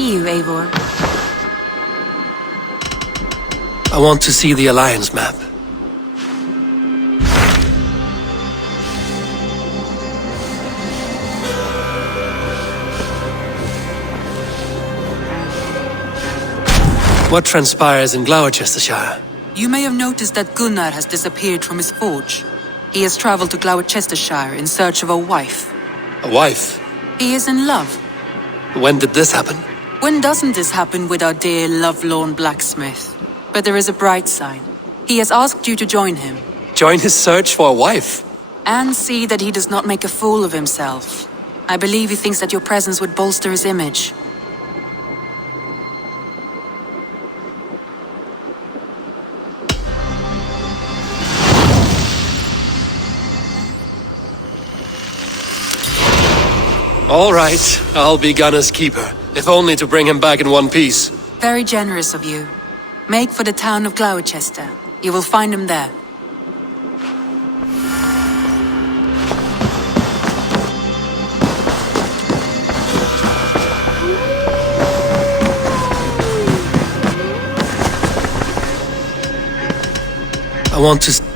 see you, Eivor? I want to see the Alliance map. What transpires in Gloucestershire? You may have noticed that Gunnar has disappeared from his forge. He has traveled to Gloucestershire in search of a wife. A wife? He is in love. When did this happen? When doesn't this happen with our dear lovelorn blacksmith? But there is a bright side. He has asked you to join him. Join his search for a wife? And see that he does not make a fool of himself. I believe he thinks that your presence would bolster his image. All right, I'll be Gunner's keeper, if only to bring him back in one piece. Very generous of you. Make for the town of Gloucester. You will find him there. I want to...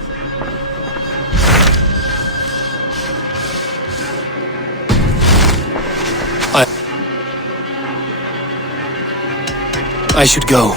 I should go.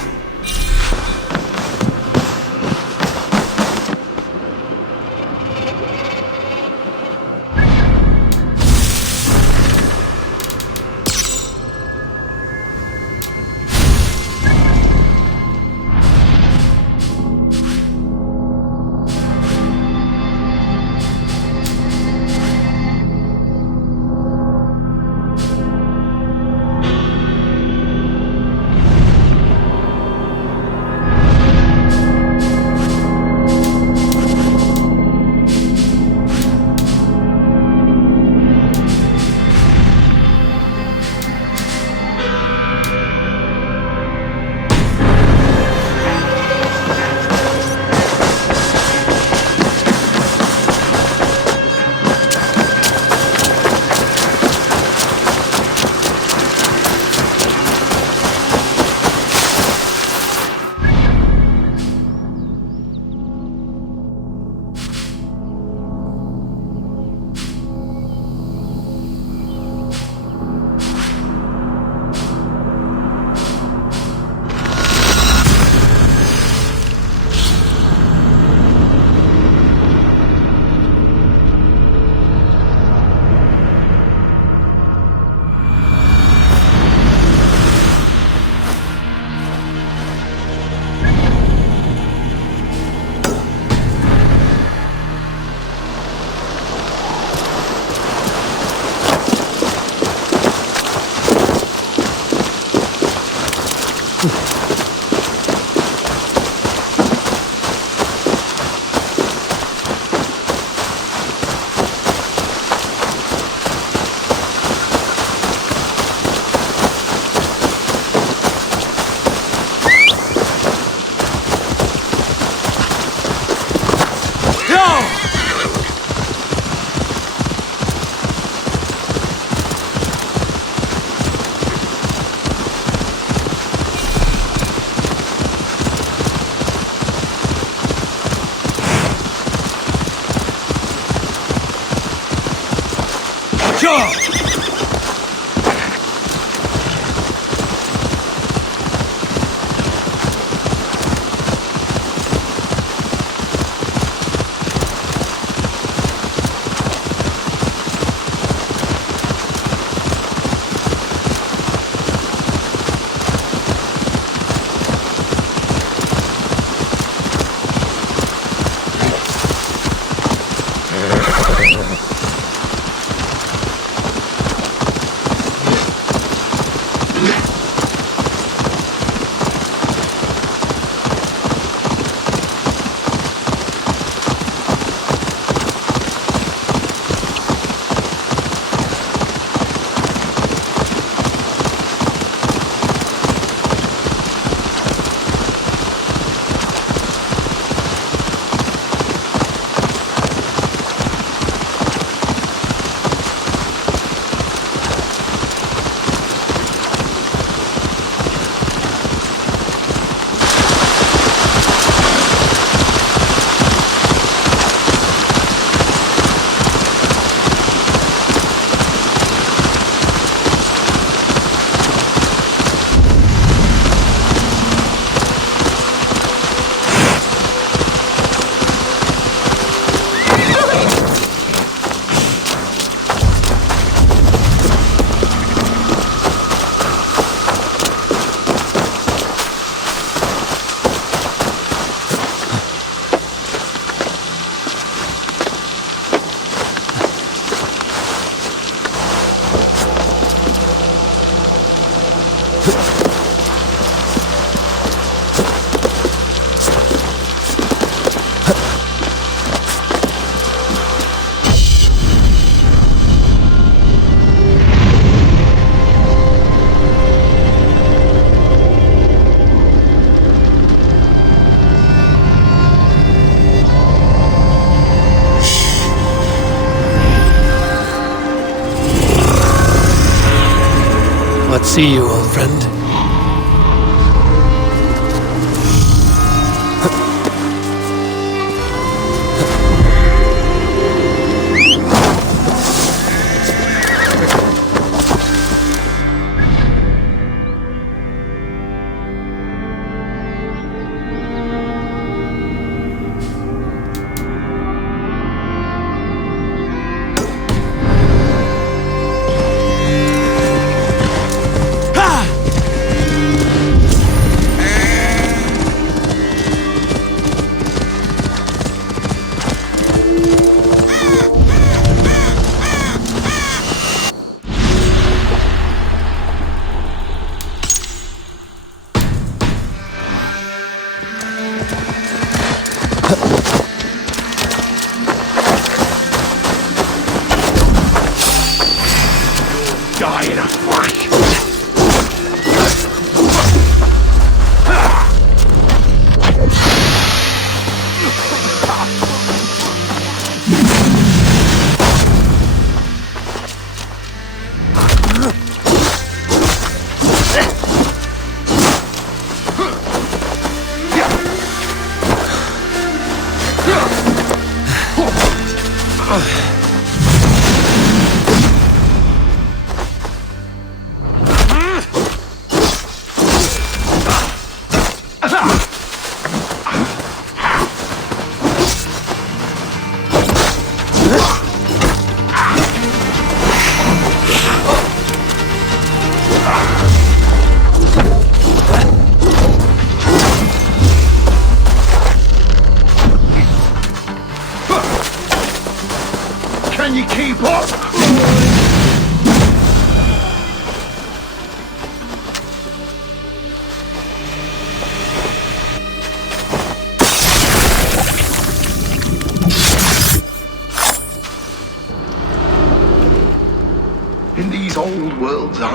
See you, old friend.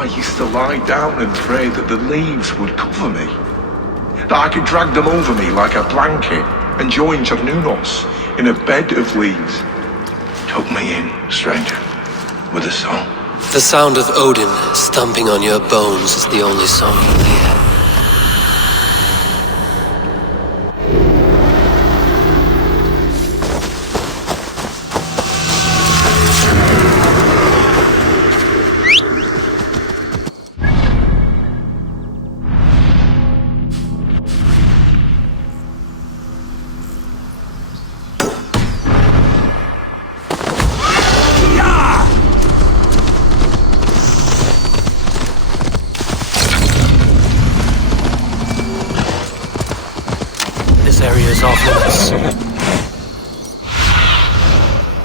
I used to lie down and pray that the leaves would cover me. That I could drag them over me like a blanket and join Cernunos in a bed of leaves. Tuck me in, stranger, with a song. The sound of Odin stomping on your bones is the only song you'll hear.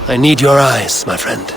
I need your eyes, my friend.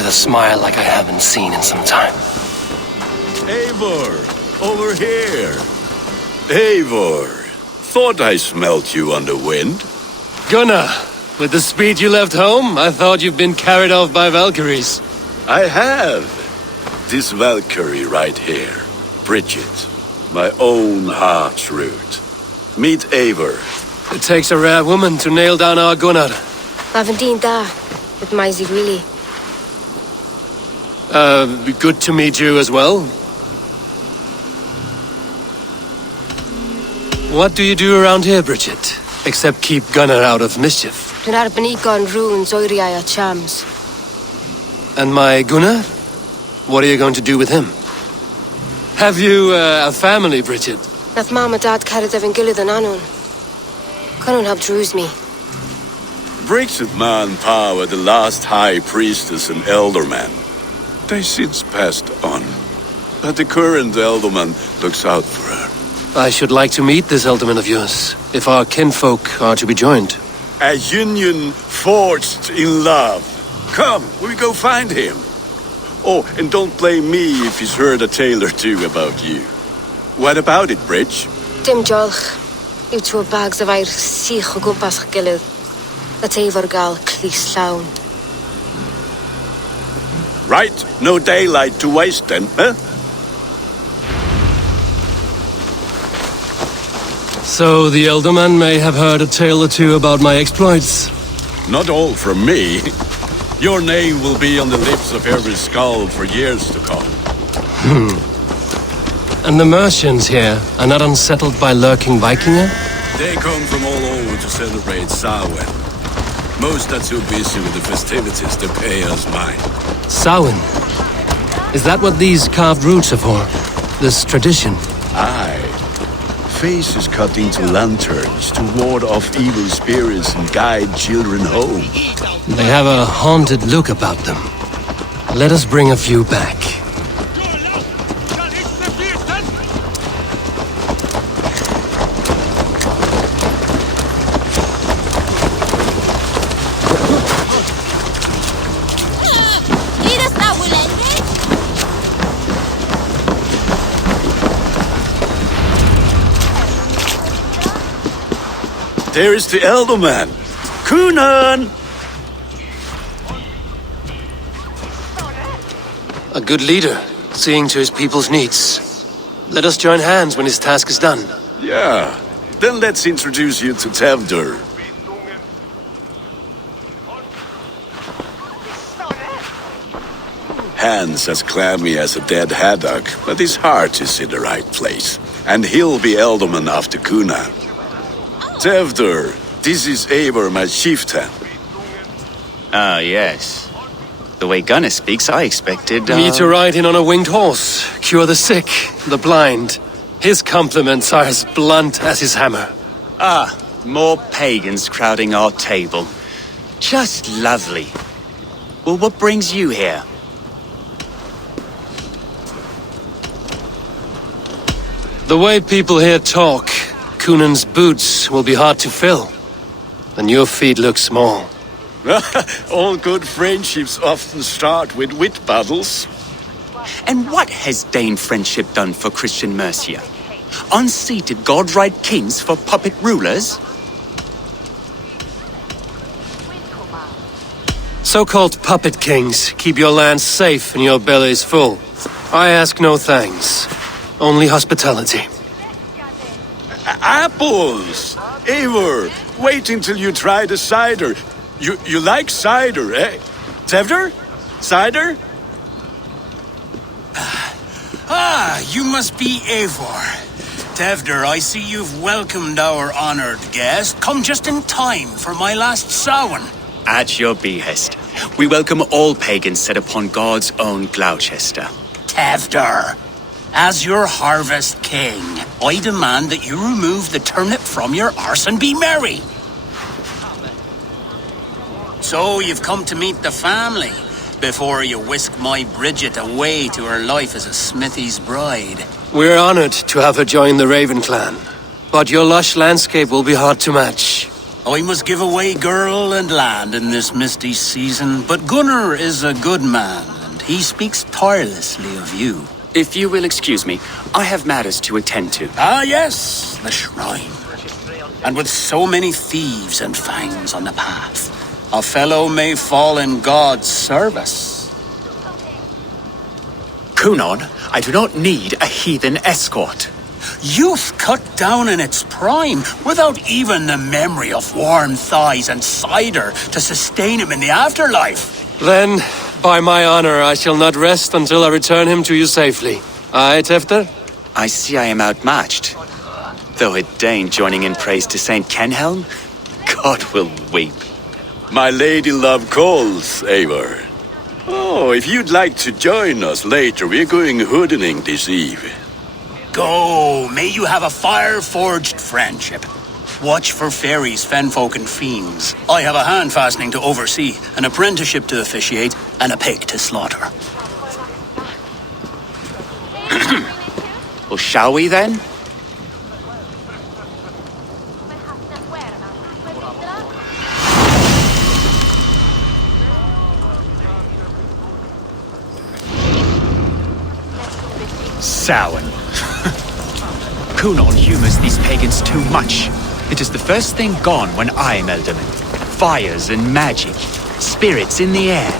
with a smile like I haven't seen in some time. Eivor, over here. Eivor, thought I smelt you on the wind. Gunnar, with the speed you left home, I thought you'd been carried off by Valkyries. I have. This Valkyrie right here, Bridget, my own heart's root. Meet Eivor. It takes a rare woman to nail down our Gunnar. Lavendine da, with Maisie really. Good to meet you as well. What do you do around here, Bridget? Except keep Gunnar out of mischief. Dwi'n arbenigo yn runes oeriau a chams. And my Gunnar? What are you going to do with him? Have you a family, Bridget? Nath mam a dad cared efo'n gilydd yn anwn. Canwn have drews me. Bridget man power the last high priestess and elderman. They since passed on. But the current elderman looks out for her. I should like to meet this elderman of yours, if our kinfolk are to be joined. A union forged in love. Come, we go find him. Oh, and don't blame me if he's heard a tale or two about you. What about it, Bridge? Dim jolch. Yw tŵ bags of air sych o gwmpas ych gilydd. That Eivor gal clis llawn. Right, no daylight to waste then, huh? So the elderman may have heard a tale or two about my exploits. Not all from me. Your name will be on the lips of every skull for years to come. And the Mercians here are not unsettled by lurking Vikinger? They come from all over to celebrate Samhain. Most are too busy with the festivities to pay us mind. Samhain? Is that what these carved roots are for? This tradition? Aye. Faces cut into lanterns to ward off evil spirits and guide children home. They have a haunted look about them. Let us bring a few back. There is the Elderman. Kunan! A good leader, seeing to his people's needs. Let us join hands when his task is done. Yeah. Then let's introduce you to Tevdur. Hands as clammy as a dead haddock, but his heart is in the right place. And he'll be Elderman after Kunan. Tevdur, this is Eivor, my chieftain. Ah, yes. The way Gunnar speaks, I expected, Me to ride in on a winged horse, cure the sick, the blind. His compliments are as blunt as his hammer. Ah, more pagans crowding our table. Just lovely. Well, what brings you here? The way people here talk, Kunan's boots will be hard to fill. And your feet look small. All good friendships often start with wit battles. And what has Dane friendship done for Christian Mercia? Unseated god-right kings for puppet rulers? So-called puppet kings keep your lands safe and your bellies full. I ask no thanks, only hospitality. Apples! Eivor, wait until you try the cider. You like cider, eh? Tevdur? Cider? Ah, you must be Eivor. Tevdur, I see you've welcomed our honored guest. Come just in time for my last Samhain. At your behest. We welcome all pagans set upon God's own Gloucester. Tevdur, as your harvest king, I demand that you remove the turnip from your arse and be merry. So you've come to meet the family before you whisk my Bridget away to her life as a smithy's bride. We're honored to have her join the Raven clan, but your lush landscape will be hard to match. I must give away girl and land in this misty season, but Gunnar is a good man, and he speaks tirelessly of you. If you will excuse me, I have matters to attend to. Ah, yes, the shrine. And with so many thieves and fangs on the path, a fellow may fall in God's service. Kunon, I do not need a heathen escort. Youth cut down in its prime, without even the memory of warm thighs and cider to sustain him in the afterlife. Then, by my honor, I shall not rest until I return him to you safely. Aye, Tefter? I see I am outmatched. Though a Dane joining in praise to Saint Kenhelm, God will weep. My lady love calls, Eivor. Oh, if you'd like to join us later, we're going hoodening this eve. Go, may you have a fire-forged friendship. Watch for fairies, fenfolk, and fiends. I have a hand fastening to oversee, an apprenticeship to officiate, and a pig to slaughter. Well, shall we then? Samhain. Kunon humors these pagans too much. It is the first thing gone when I am Elderman. Fires and magic, spirits in the air.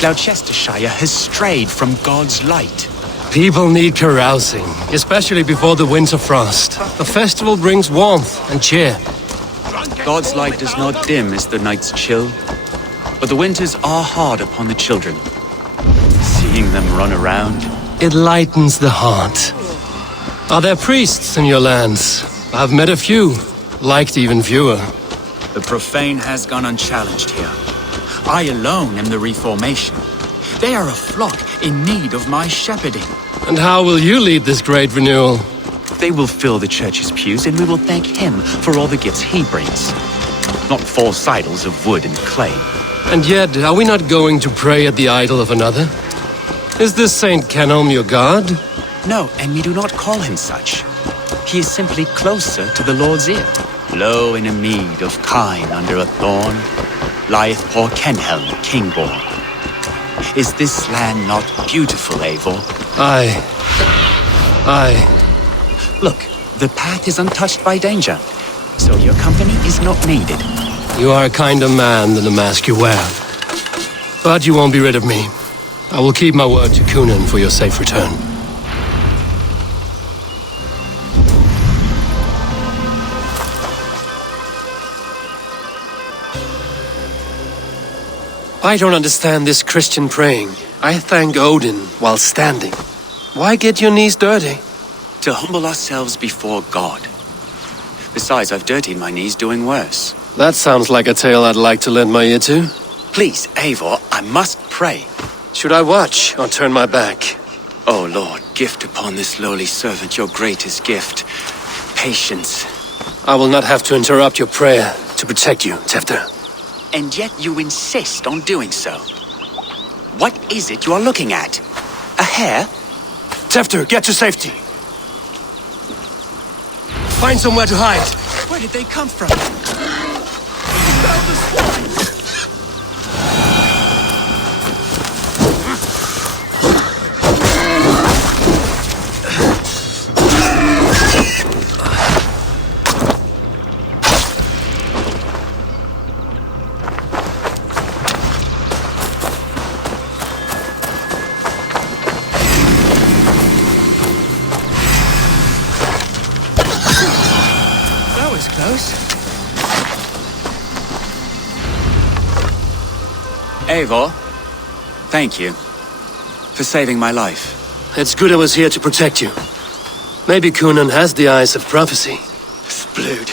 Gloucestershire has strayed from God's light. People need carousing, especially before the winter frost. A festival brings warmth and cheer. God's light does not dim as the nights chill, but the winters are hard upon the children. Seeing them run around, It lightens the heart. Are there priests in your lands? I've met a few, liked even fewer. the profane has gone unchallenged here. I alone am the reformation. They are a flock in need of my shepherding. And how will you lead this great renewal? They will fill the church's pews, and we will thank him for all the gifts he brings. Not false idols of wood and clay. And yet, are we not going to pray at the idol of another? Is this Saint Kenelm your god? No, and we do not call him such. He is simply closer to the Lord's ear. Low in a mead of kine under a thorn, lieth poor Kenhelm, king-born. Is this land not beautiful, Eivor? Aye. Look, the path is untouched by danger, so your company is not needed. You are a kinder man than the mask you wear. But you won't be rid of me. I will keep my word to Kunan for your safe return. I don't understand this Christian praying. I thank Odin while standing. Why get your knees dirty? To humble ourselves before God. Besides, I've dirtied my knees doing worse. That sounds like a tale I'd like to lend my ear to. Please, Eivor, I must pray. Should I watch or turn my back? Oh Lord, gift upon this lowly servant your greatest gift. Patience. I will not have to interrupt your prayer to protect you, Tefter. And yet you insist on doing so. What is it you are looking at? A hare? Tefter, get to safety. Find somewhere to hide. Where did they come from? Eivor, thank you for saving my life. It's good I was here to protect you. Maybe Kunan has the eyes of prophecy. Splood,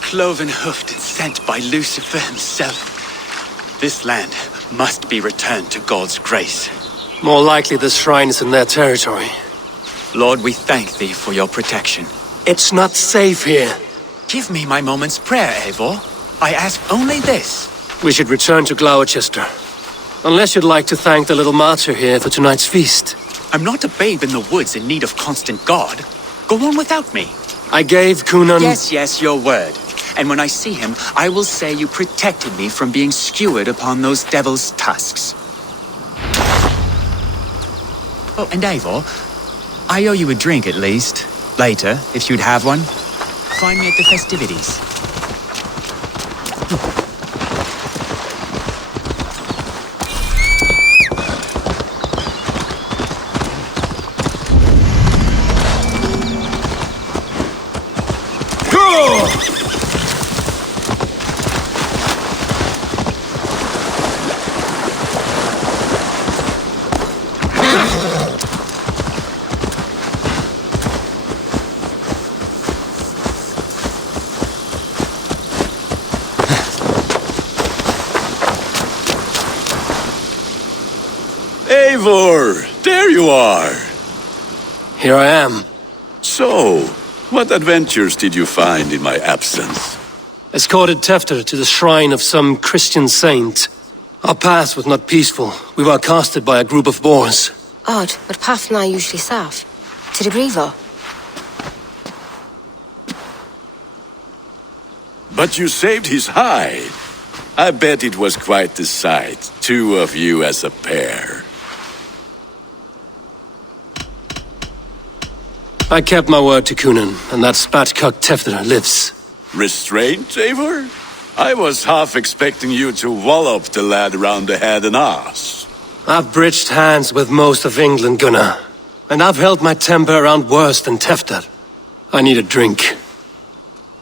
cloven-hoofed and sent by Lucifer himself. This land must be returned to God's grace. More likely the shrine is in their territory. Lord, we thank thee for your protection. It's not safe here. Give me my moment's prayer, Eivor. I ask only this. We should return to Gloucester. Unless you'd like to thank the little martyr here for tonight's feast. I'm not a babe in the woods in need of constant guard. Go on without me. I gave Kunan... Yes, your word. And when I see him, I will say you protected me from being skewered upon those devil's tusks. Oh, and Eivor, I owe you a drink at least. Later, if you'd have one. Find me at the festivities. Eivor, there you are. Here I am. So, what adventures did you find in my absence? Escorted Tefter to the shrine of some Christian saint. Our path was not peaceful. We were accosted by a group of boars. Odd, but path na usually safe. To the Grievo. But you saved his hide. I bet it was quite the sight, two of you as a pair. I kept my word to Kunin, and that spatcock Tefter lives. Restraint, Eivor? I was half expecting you to wallop the lad around the head and ass. I've bridged hands with most of England, Gunnar. And I've held my temper around worse than Tefter. I need a drink.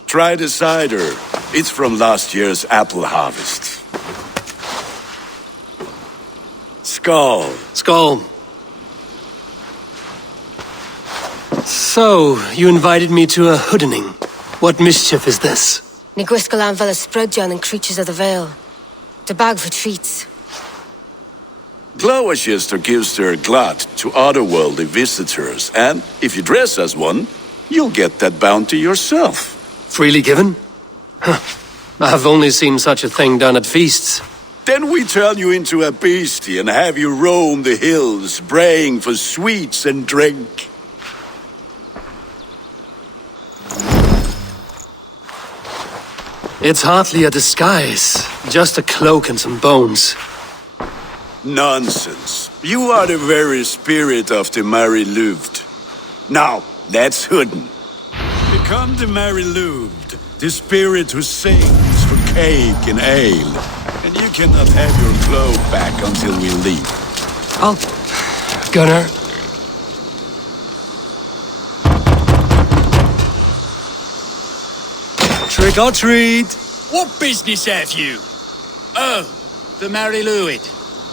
Try the cider. It's from last year's apple harvest. Skull. Skull. So, you invited me to a hoodening. What mischief is this? Ni gwisgal an fel ysbrydon and creatures of the Vale. The bag for treats. Gloucester gives their glut to otherworldly visitors, and if you dress as one, you'll get that bounty yourself. Freely given? Huh. I've only seen such a thing done at feasts. Then we turn you into a beastie and have you roam the hills, braying for sweets and drink. It's hardly a disguise. Just a cloak and some bones. Nonsense. You are the very spirit of the Mary Louved. Now, let's hooden. Become the Mary Louved, the spirit who sings for cake and ale. And you cannot have your cloak back until we leave. Gunnar. Trick or treat! What business have you? Oh, the Mary Louid.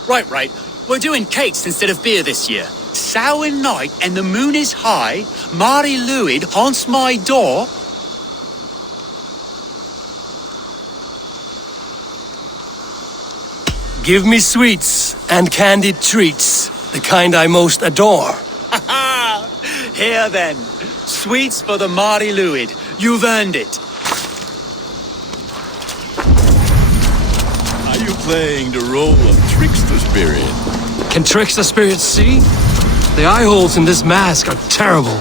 Right. We're doing cakes instead of beer this year. Sour night and the moon is high. Mary Louid haunts my door. Give me sweets and candied treats. The kind I most adore. Ha ha! Here then. Sweets for the Mary Louid. You've earned it. Are you playing the role of trickster spirit? Can trickster spirits see? The eye holes in this mask are terrible.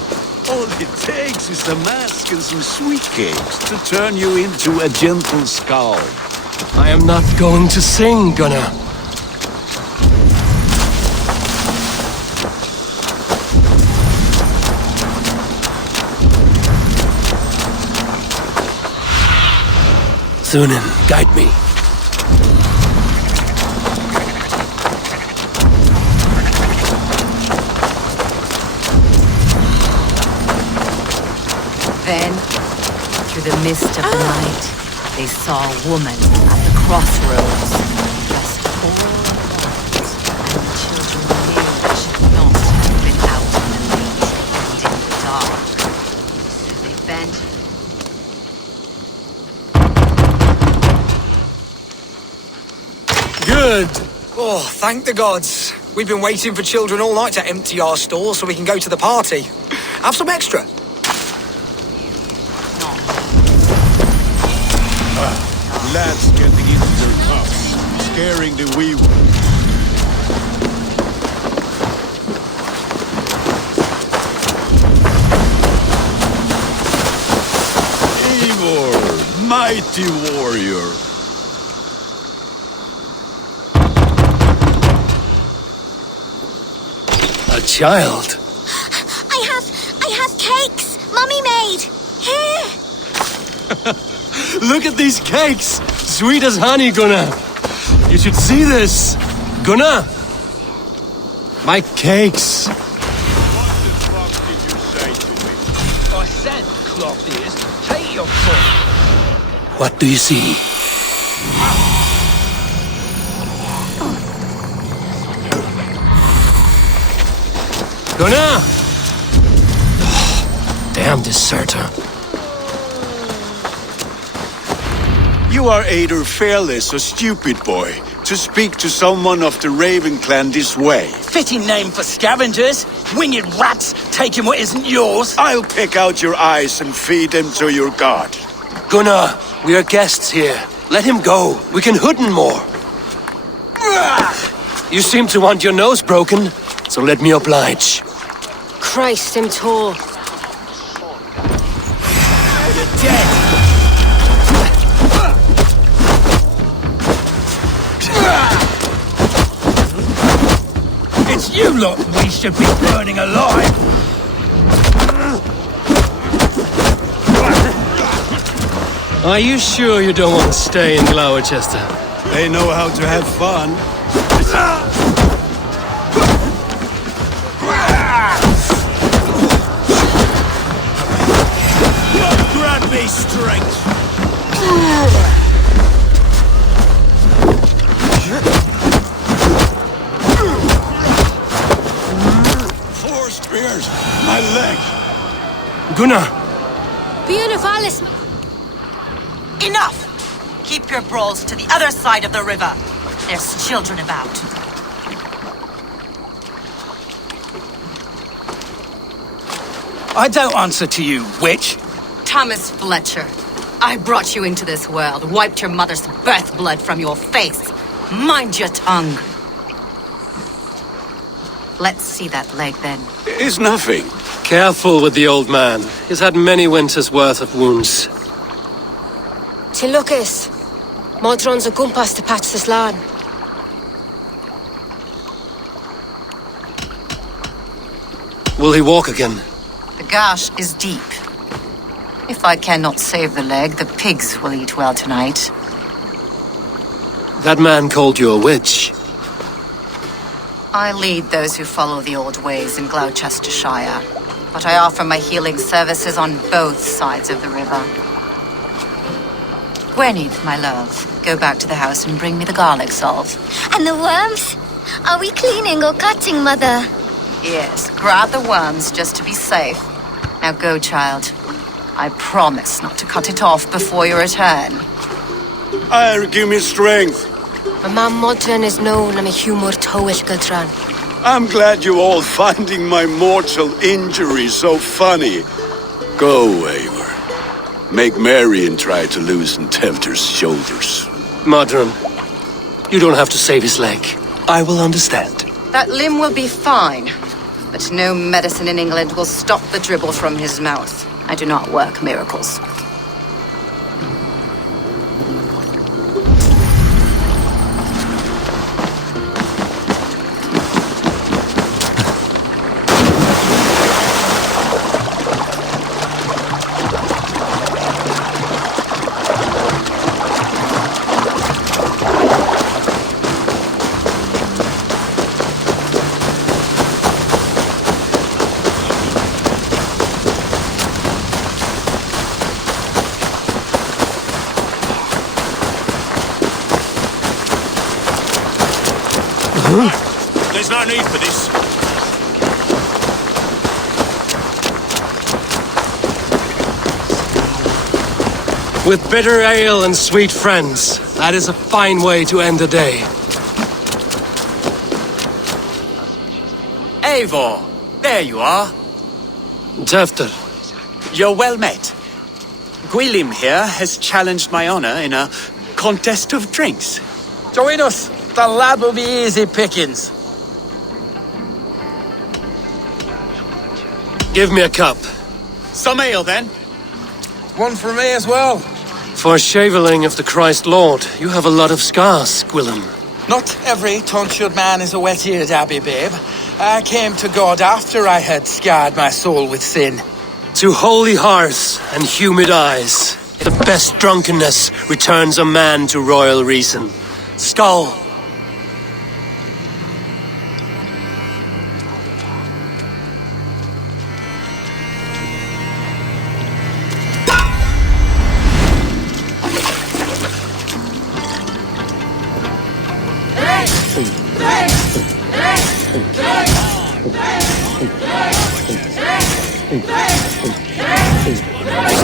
All it takes is a mask and some sweet cakes to turn you into a gentle skull. I am not going to sing, Gunnar. Sunan, guide me. Then, through the mist of the night, they saw a woman at the crossroads, dressed poor and the children feared should not have been out in the late and in the dark. So they bent. Good. Oh, thank the gods. We've been waiting for children all night to empty our stores so we can go to the party. Have some extra. Lads getting into their cups, scaring the wee ones. Eivor, my mighty warrior. A child? I have cakes Mummy made. Here. Look at these cakes! Sweet as honey, Gunnar! You should see this! Gunnar! My cakes! What the fuck did you say to me? I said, cloth ears, take your foot. What do you see? Gunnar! Damn deserter. You are either fearless or stupid, boy, to speak to someone of the Raven clan this way. Fitting name for scavengers. Winged rats taking what isn't yours. I'll pick out your eyes and feed them to your god. Gunnar, we are guests here. Let him go. We can hooten more. You seem to want your nose broken, so let me oblige. Christ, him tall. You're dead. It's you lot we should be burning alive. Are you sure you don't want to stay in Gloucester? They know how to have fun. Grant me strength. Four spears! My leg! Gunnar! Beautiful. Enough! Keep your brawls to the other side of the river. There's children about. I don't answer to you, witch. Thomas Fletcher, I brought you into this world, wiped your mother's birth blood from your face. Mind your tongue. Let's see that leg then. It's nothing. Careful with the old man. He's had many winters' worth of wounds. Till Lucas. Modron's a gumpas to patch this land. Will he walk again? The gash is deep. If I cannot save the leg, the pigs will eat well tonight. That man called you a witch. I lead those who follow the old ways in Gloucestershire, but I offer my healing services on both sides of the river. Gwyneth, my love, go back to the house and bring me the garlic salve. And the worms? Are we cleaning or cutting, Mother? Yes, grab the worms just to be safe. Now go, child. I promise not to cut it off before your return. Give me strength. My mam Modron is known am a humor towel Gudran. I'm glad you all finding my mortal injury so funny. Go, Eivor. Make merry and try to loosen Tevter's shoulders. Modron, you don't have to save his leg. I will understand. That limb will be fine, but no medicine in England will stop the dribble from his mouth. I do not work miracles. There's no need for this. With bitter ale and sweet friends, that is a fine way to end the day. Eivor, there you are. Tefter, You're well met. Gwilym here has challenged my honor in a contest of drinks. Join us. The lad will be easy pickings. give me a cup. Some ale, then. One for me as well. For shaveling of the Christ Lord, you have a lot of scars, Gwillem. Not every tonsured man is a wet-eared Abbey, babe. I came to God after I had scarred my soul with sin. To holy hearts and humid eyes, the best drunkenness returns a man to royal reason. Skull!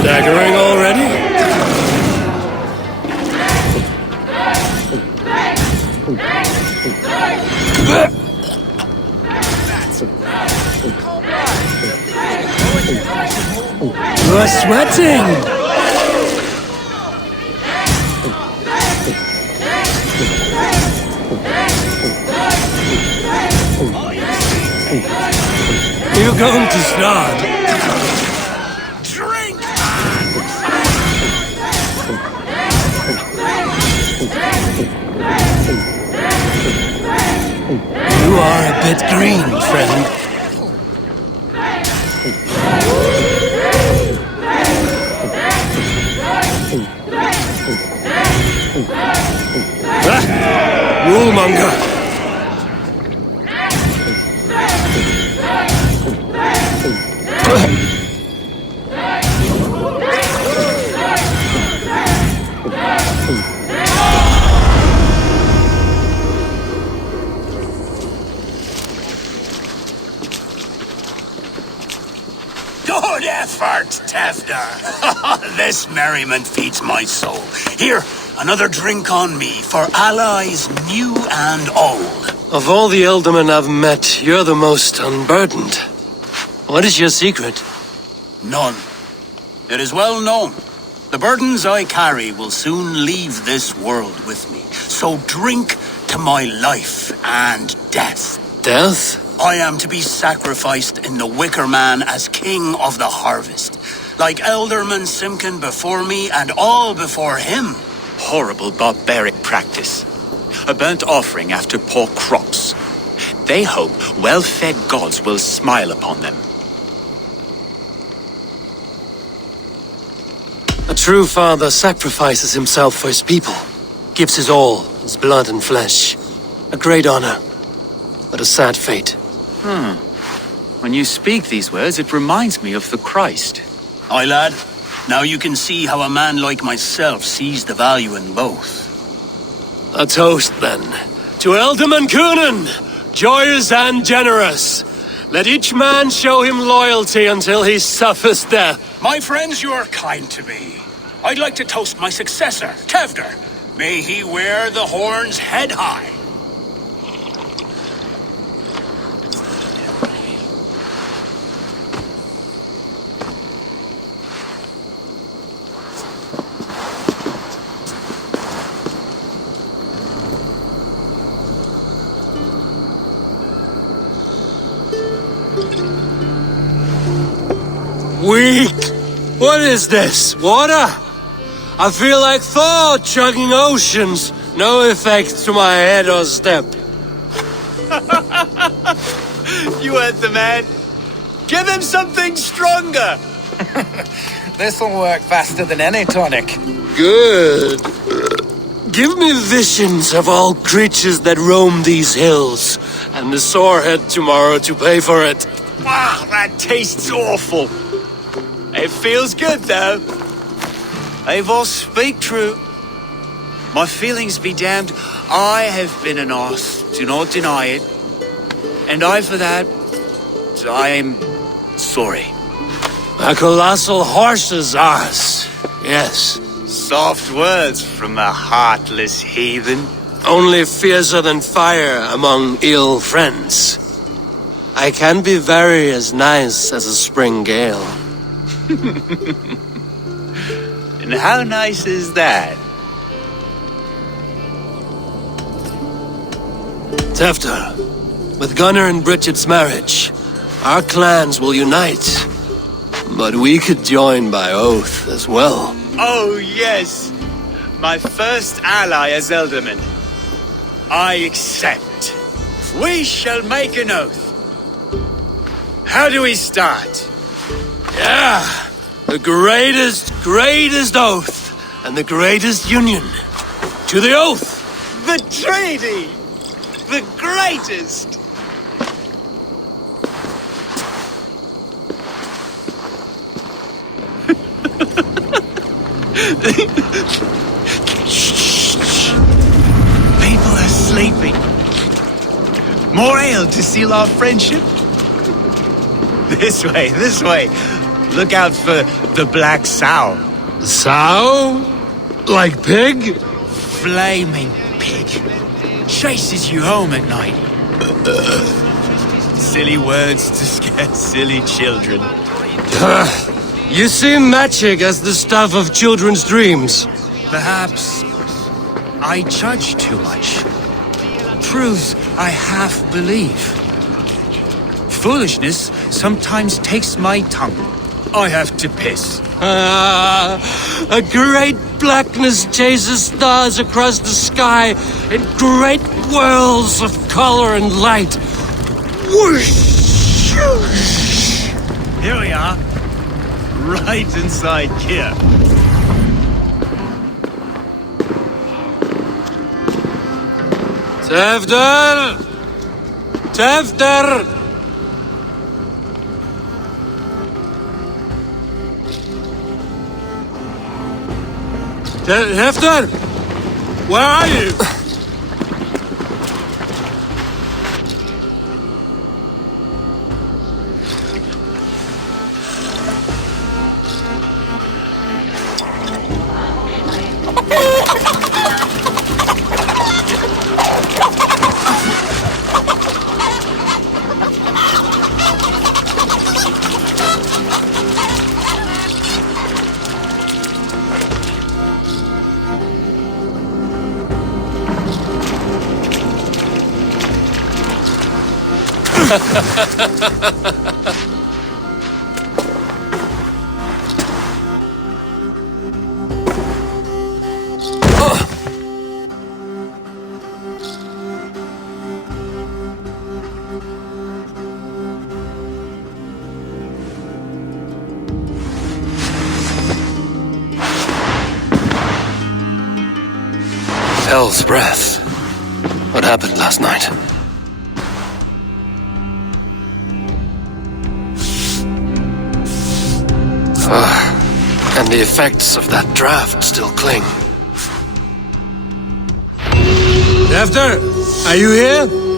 Staggering already? You are sweating! You're going to start. Drink! You are a bit green, friend. Woolmonger! Good effort, Tefter. This merriment feeds my soul. Here, another drink on me for allies new and old. Of all the Ealdormen I've met, you're the most unburdened. What is your secret? None. It is well known. The burdens I carry will soon leave this world with me. So drink to my life and death. Death? I am to be sacrificed in the Wicker Man as king of the harvest. Like Elderman Simkin before me and all before him. Horrible barbaric practice. A burnt offering after poor crops. They hope well-fed gods will smile upon them. A true father sacrifices himself for his people. Gives his all, his blood and flesh. A great honor, but a sad fate. When you speak these words, it reminds me of the Christ. Aye, lad. Now you can see how a man like myself sees the value in both. A toast, then. To Ealdorman Coonan, joyous and generous. Let each man show him loyalty until he suffers death. My friends, you are kind to me. I'd like to toast my successor, Tevder. May he wear the horns head high. Weak! What is this? Water? I feel like Thor chugging oceans. No effect to my head or step. You heard the man. Give him something stronger. This'll work faster than any tonic. Good. Give me visions of all creatures that roam these hills, and the sorehead tomorrow to pay for it. Wow, that tastes awful. It feels good, though. Eivor, speak true. My feelings be damned. I have been an arse, do not deny it. And I, for that, I am sorry. A colossal horse's arse, yes. Soft words from a heartless heathen. Only fiercer than fire among ill friends. I can be very as nice as a spring gale. And how nice is that? Tefter, with Gunnar and Bridget's marriage, our clans will unite. But we could join by oath as well. Oh, yes. my first ally as Ealdorman. I accept. We shall make an oath. How do we start? Yeah, the greatest oath, and the greatest union. To the oath! The treaty! The greatest! People are sleeping. More ale to seal our friendship? This way. Look out for the black sow. Sow? Like pig? Flaming pig. Chases you home at night. Silly words to scare silly children. You see magic as the stuff of children's dreams. Perhaps I judge too much. Proves I half believe. Foolishness sometimes takes my tongue. I have to piss. A great blackness chases stars across the sky in great whirls of color and light. Whoosh! Here we are. Right inside here. Tevder! Tevder! Hefter! Where are you? Hell's breath. What happened last night? And the effects of that draft still cling. Hefter, are you here?